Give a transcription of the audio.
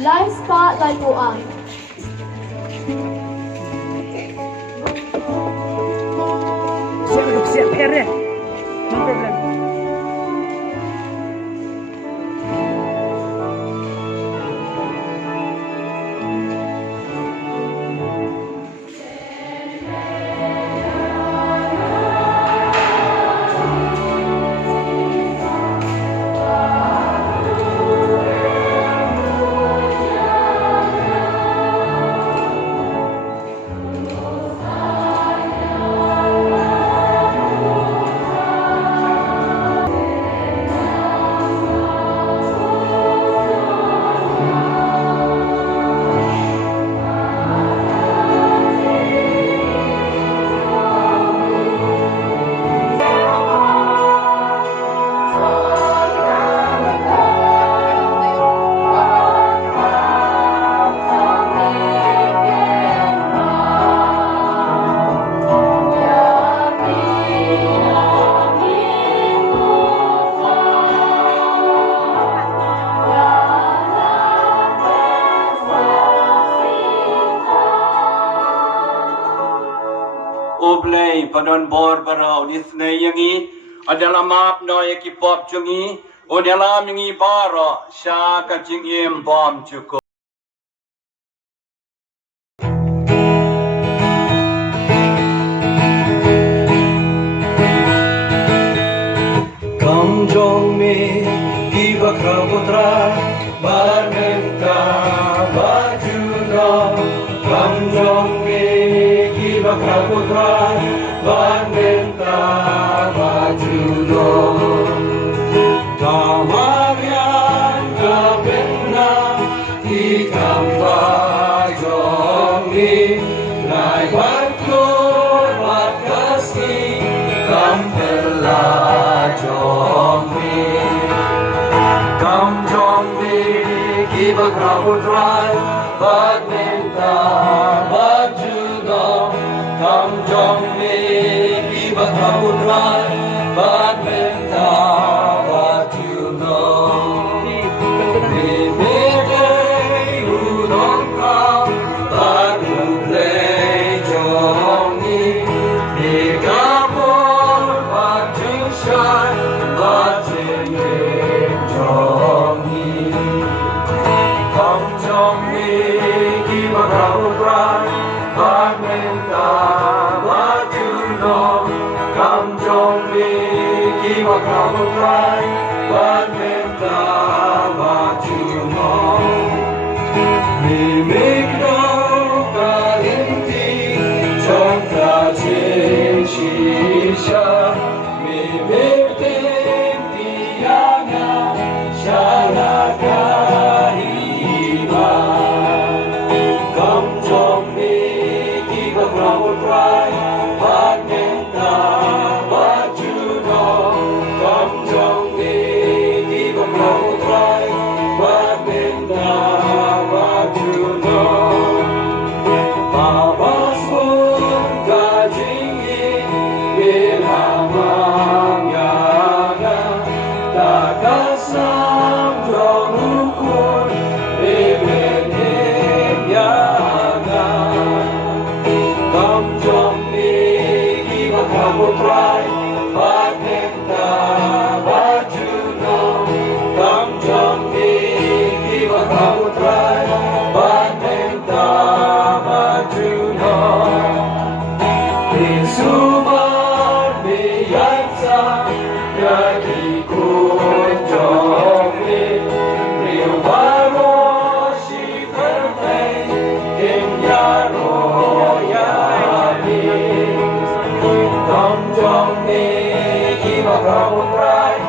Live Spotlight Buang. Siap untuk siap PR ya. No problem. Oblay padon bor barau nisnei yangi adalah map noy kipop jungi adalah mingi baro sya kacing im bom cukup. Kam jong me kiba kraputra barmenta bajuno kam jong me kiba kraputra barmenta bajuno kamarian kapenna ikam bajong me nai barkor bakasi kam Come join me, keep a crowd drive, but menta, but judo. Come join me, keep a crowd drive, but menta, but judo. Maybe who don't come, but who play Johnny. Make up all but to shine, but in joy. trai ban bên ta và chiều mong vì biết đâu cả những gì trong ta trên chỉ xa vì biết tên thì ana sana kahima cầm trong đi khi gặp một trai ban bên ta và chiều mong cầm trong đi khi gặp một trai ban bên ta và chiều mong Baba sun ka jingi bilamang yana takasam jorukun bibenim yana kam trong đi khi mà cả một trai phát thêm ta và chuno kam trong đi khi mà cả một trai phát thêm ta và chunoIsuman biyansa Yagi kun jomli Rio baro si perfei Kim yaro yami Tom jomli Kima kamu trai